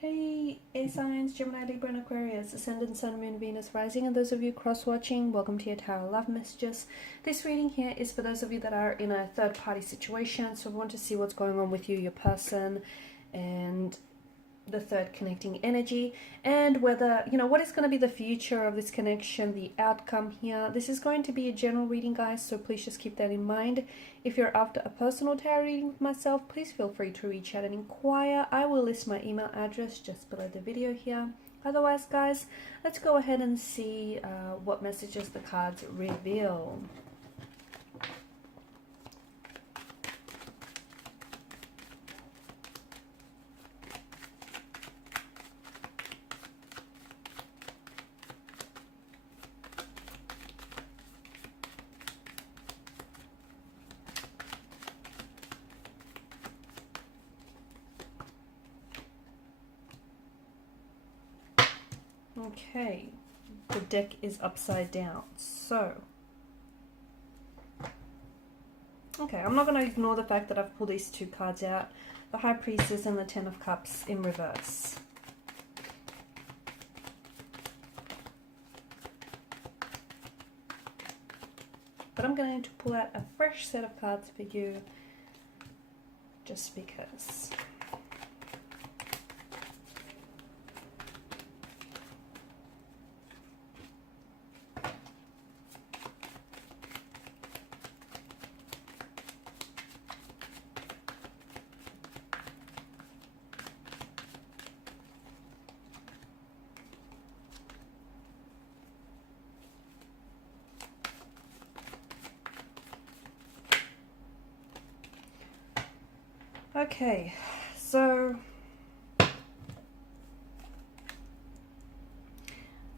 Hey, A signs, Gemini, Libra, and Aquarius, Ascendant, Sun, Moon, Venus, Rising, and those of you cross-watching, welcome to your Tarot Love Messages. This reading here is for those of you that are in a third-party situation, so we want to see what's going on with you, your person, and the third connecting energy, and whether, what is going to be the future of this connection, the outcome here. This is going to be a general reading, guys, so please just keep that in mind. If you're after a personal tarot reading with myself, please feel free to reach out and inquire. I will list my email address just below the video here. Otherwise, guys, let's go ahead and see what messages the cards reveal. Okay, the deck is upside down, so okay, I'm not going to ignore the fact that I've pulled these two cards out, the High Priestess and the Ten of Cups in reverse. But I'm going to pull out a fresh set of cards for you just because. Okay, so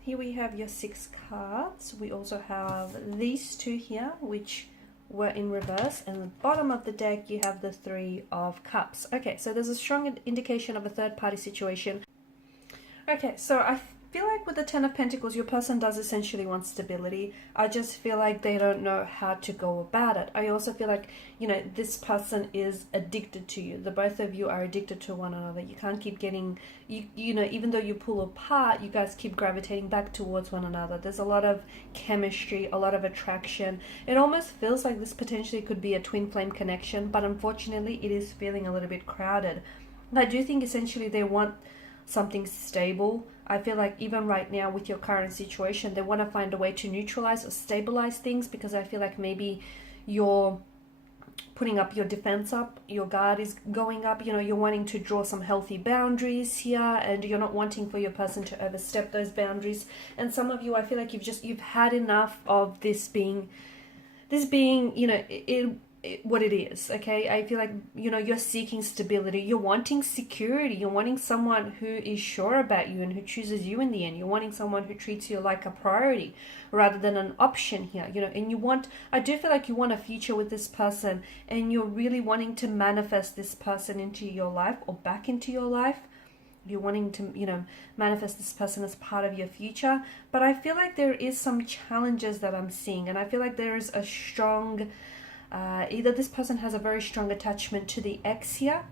here we have your 6 cards. We also have these two here, which were in reverse, and at the bottom of the deck you have the 3 of Cups. Okay, so there's a strong indication of a third-party situation. Okay, so I feel like with the Ten of Pentacles, your person does essentially want stability. I just feel like they don't know how to go about it. I also feel like, this person is addicted to you. The both of you are addicted to one another. You can't keep getting, even though you pull apart, you guys keep gravitating back towards one another. There's a lot of chemistry, a lot of attraction. It almost feels like this potentially could be a twin flame connection, but unfortunately it is feeling a little bit crowded. I do think essentially they want something stable. I feel like even right now with your current situation, they want to find a way to neutralize or stabilize things, because I feel like maybe you're putting up your defense up, your guard is going up, you're wanting to draw some healthy boundaries here, and you're not wanting for your person to overstep those boundaries. And some of you, I feel like you've had enough of this being, what it is. Okay, I feel like you're seeking stability, you're wanting security, you're wanting someone who is sure about you and who chooses you in the end. You're wanting someone who treats you like a priority rather than an option here, and I do feel like you want a future with this person, and you're really wanting to manifest this person into your life or back into your life. You're wanting to, manifest this person as part of your future. But I feel like there is some challenges that I'm seeing, and I feel like there is a strong either this person has a very strong attachment to the ex here,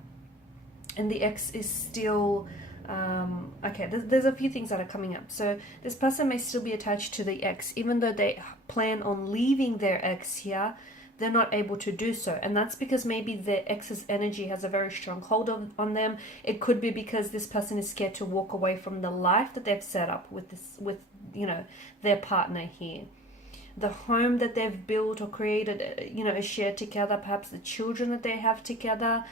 and the ex is still okay, there's a few things that are coming up. So this person may still be attached to the ex, even though they plan on leaving their ex here, they're not able to do so. And that's because maybe their ex's energy has a very strong hold on them. It could be because this person is scared to walk away from the life that they've set up with their partner here. The home that they've built or created, is shared together, perhaps the children that they have together.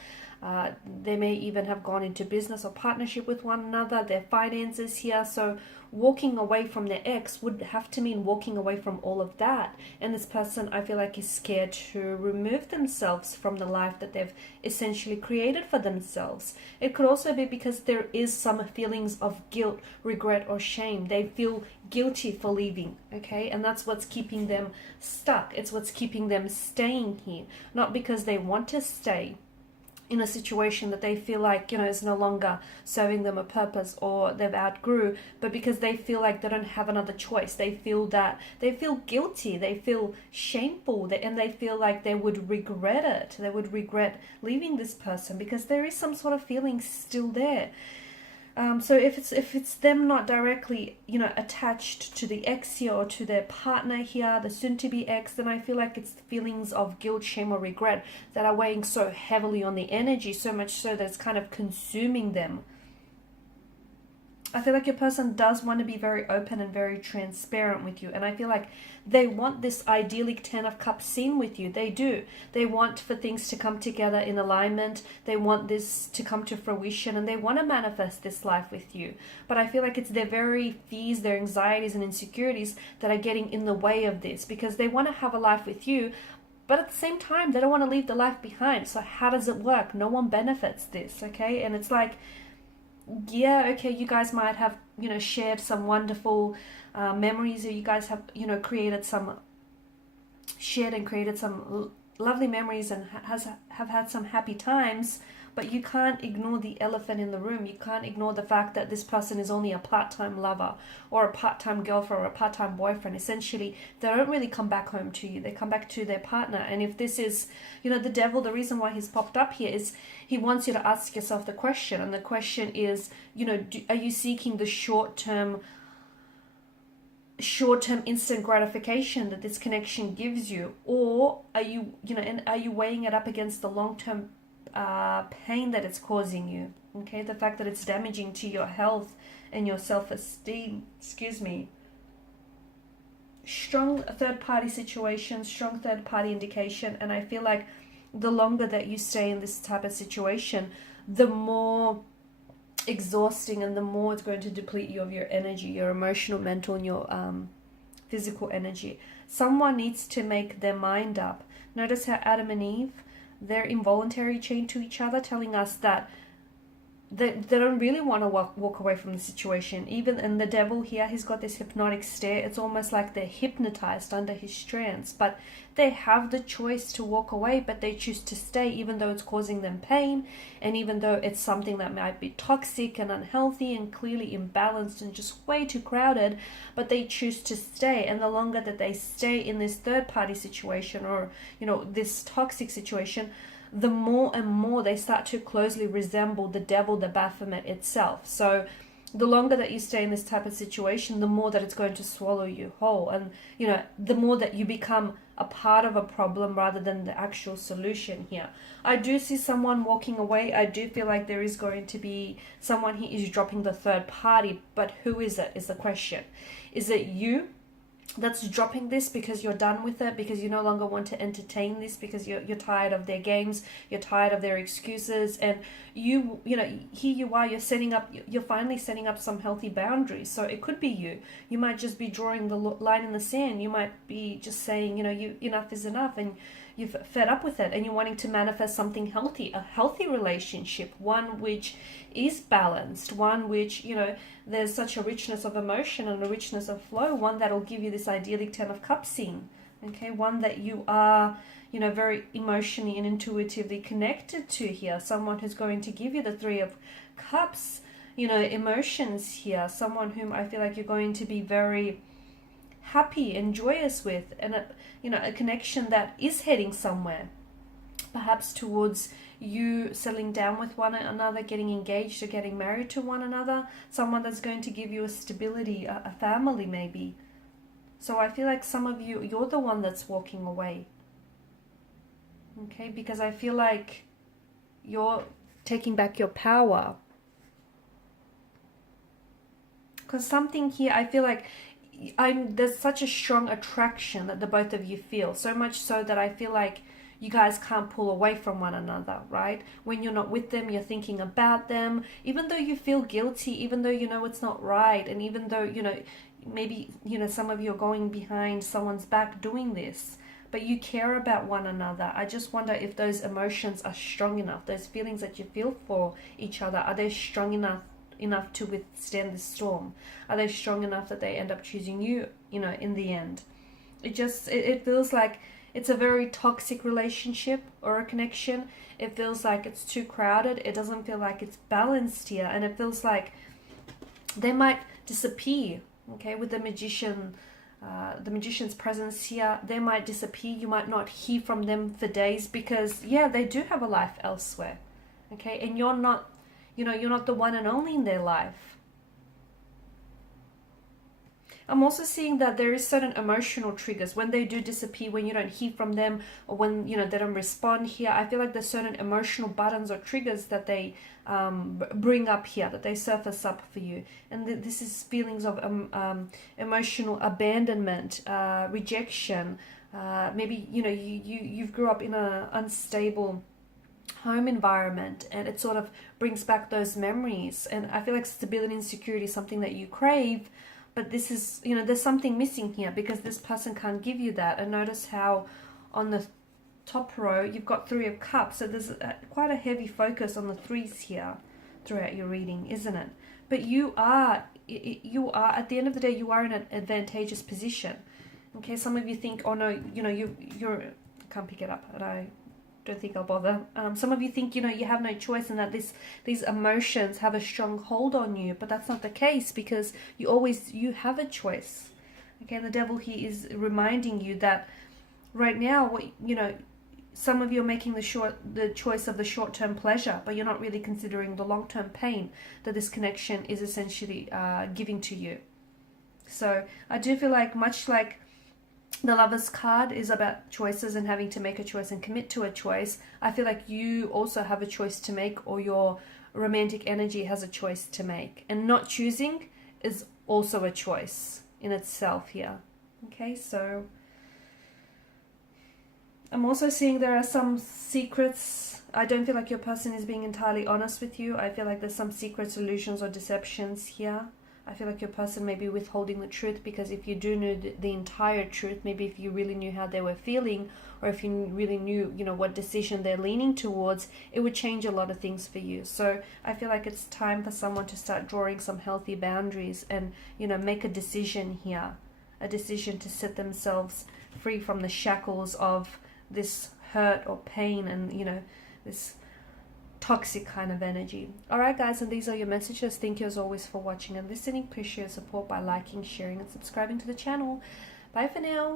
They may even have gone into business or partnership with one another, their finances here. So walking away from their ex would have to mean walking away from all of that. And this person, I feel like, is scared to remove themselves from the life that they've essentially created for themselves. It could also be because there is some feelings of guilt, regret, or shame. They feel guilty for leaving, okay? And that's what's keeping them stuck. It's what's keeping them staying here. Not because they want to stay in a situation that they feel like, is no longer serving them a purpose or they've outgrew, but because they feel like they don't have another choice. They feel guilty, they feel shameful, and they feel like they would regret it. They would regret leaving this person because there is some sort of feeling still there. So if it's them not directly, you know, attached to the ex here or to their partner here, the soon-to-be ex, then I feel like it's feelings of guilt, shame, or regret that are weighing so heavily on the energy, so much so that it's kind of consuming them. I feel like your person does want to be very open and very transparent with you. And I feel like they want this idyllic 10 of Cups scene with you. They do. They want for things to come together in alignment. They want this to come to fruition. And they want to manifest this life with you. But I feel like it's their very fears, their anxieties and insecurities that are getting in the way of this. Because they want to have a life with you. But at the same time, they don't want to leave the life behind. So how does it work? No one benefits this, okay? And it's like, yeah, okay, you guys might have, you know, shared some wonderful memories, or you guys have, you know, shared and created some lovely memories and have had some happy times, but you can't ignore the elephant in the room. You can't ignore the fact that this person is only a part-time lover or a part-time girlfriend or a part-time boyfriend. Essentially, they don't really come back home to you. They come back to their partner. And if this is, you know, the devil, the reason why he's popped up here is he wants you to ask yourself the question. And the question is, you know, are you seeking the short-term instant gratification that this connection gives you, or are you, you know, and are you weighing it up against the long-term pain that it's causing you? Okay, the fact that it's damaging to your health and your self-esteem. Excuse me. Strong third-party situation, strong third-party indication, and I feel like the longer that you stay in this type of situation, the more exhausting and the more it's going to deplete you of your energy, your emotional, mental, and your physical energy. Someone needs to make their mind up. Notice how Adam and Eve, they're involuntary chained to each other, telling us that they don't really want to walk away from the situation. Even in the devil here, he's got this hypnotic stare. It's almost like they're hypnotized under his trance, but they have the choice to walk away, but they choose to stay even though it's causing them pain, and even though it's something that might be toxic and unhealthy and clearly imbalanced and just way too crowded, but they choose to stay. And the longer that they stay in this third party situation, or, you know, this toxic situation, the more and more they start to closely resemble the devil, the Baphomet itself. So the longer that you stay in this type of situation, the more that it's going to swallow you whole. And, you know, the more that you become a part of a problem rather than the actual solution here. I do see someone walking away. I do feel like there is going to be someone who is dropping the third party, but who is it is the question. Is it you that's dropping this because you're done with it, because you no longer want to entertain this, because you're tired of their games, you're tired of their excuses, and you know, here you are, you're finally setting up some healthy boundaries. So it could be you might just be drawing the line in the sand. You might be just saying, you know, enough is enough, and you've fed up with it, and you're wanting to manifest something healthy, a healthy relationship, one which is balanced, one which, you know, there's such a richness of emotion and a richness of flow, one that'll give you this idyllic 10 of Cups scene, okay, one that you are, you know, very emotionally and intuitively connected to here, someone who's going to give you the 3 of Cups, you know, emotions here, someone whom I feel like you're going to be very happy and joyous with, and a connection that is heading somewhere, perhaps towards you settling down with one another, getting engaged or getting married to one another, someone that's going to give you a stability, a family maybe. So I feel like some of you're the one that's walking away, okay, because I feel like you're taking back your power, because something here, I feel like there's such a strong attraction that the both of you feel, so much so that I feel like you guys can't pull away from one another, right? When you're not with them, you're thinking about them, even though you feel guilty, even though you know it's not right, and even though, you know, maybe, you know, some of you are going behind someone's back doing this, but you care about one another. I just wonder if those emotions are strong enough, those feelings that you feel for each other, are they strong enough to withstand the storm? Are they strong enough that they end up choosing you, you know, in the end? It feels like it's a very toxic relationship or a connection. It feels like it's too crowded. It doesn't feel like it's balanced here, and it feels like they might disappear, okay, with the magician's presence here. They might disappear. You might not hear from them for days because, yeah, they do have a life elsewhere, okay, and you're not You know, you're not the one and only in their life. I'm also seeing that there is certain emotional triggers when they do disappear, when you don't hear from them, or when, you know, they don't respond here. I feel like there's certain emotional buttons or triggers that they bring up here, that they surface up for you. And this is feelings of emotional abandonment, rejection. Maybe, you know, you've grew up in an unstable home environment, and it sort of brings back those memories. And I feel like stability and security is something that you crave, but this is, you know, there's something missing here because this person can't give you that. And notice how on the top row you've got Three of Cups, so there's quite a heavy focus on the threes here throughout your reading, isn't it? But you are at the end of the day, you are in an advantageous position. Okay, some of you think, oh no, you know, you're I can't pick it up, and I don't think I'll bother. Some of you think, you know, you have no choice and that these emotions have a strong hold on you, but that's not the case, because you have a choice. Okay, the devil here is reminding you that right now, what, you know, some of you are making the choice of the short-term pleasure, but you're not really considering the long-term pain that this connection is essentially giving to you. So I do feel like, much like the Lover's card is about choices and having to make a choice and commit to a choice, I feel like you also have a choice to make, or your romantic energy has a choice to make. And not choosing is also a choice in itself here. Okay, so I'm also seeing there are some secrets. I don't feel like your person is being entirely honest with you. I feel like there's some secrets, illusions, or deceptions here. I feel like your person may be withholding the truth, because if you do know the entire truth, maybe if you really knew how they were feeling, or if you really knew, you know, what decision they're leaning towards, it would change a lot of things for you. So I feel like it's time for someone to start drawing some healthy boundaries and, you know, make a decision here. A decision to set themselves free from the shackles of this hurt or pain and, you know, this toxic kind of energy. Alright guys, and these are your messages. Thank you as always for watching and listening. Appreciate your support by liking, sharing, and subscribing to the channel. Bye for now.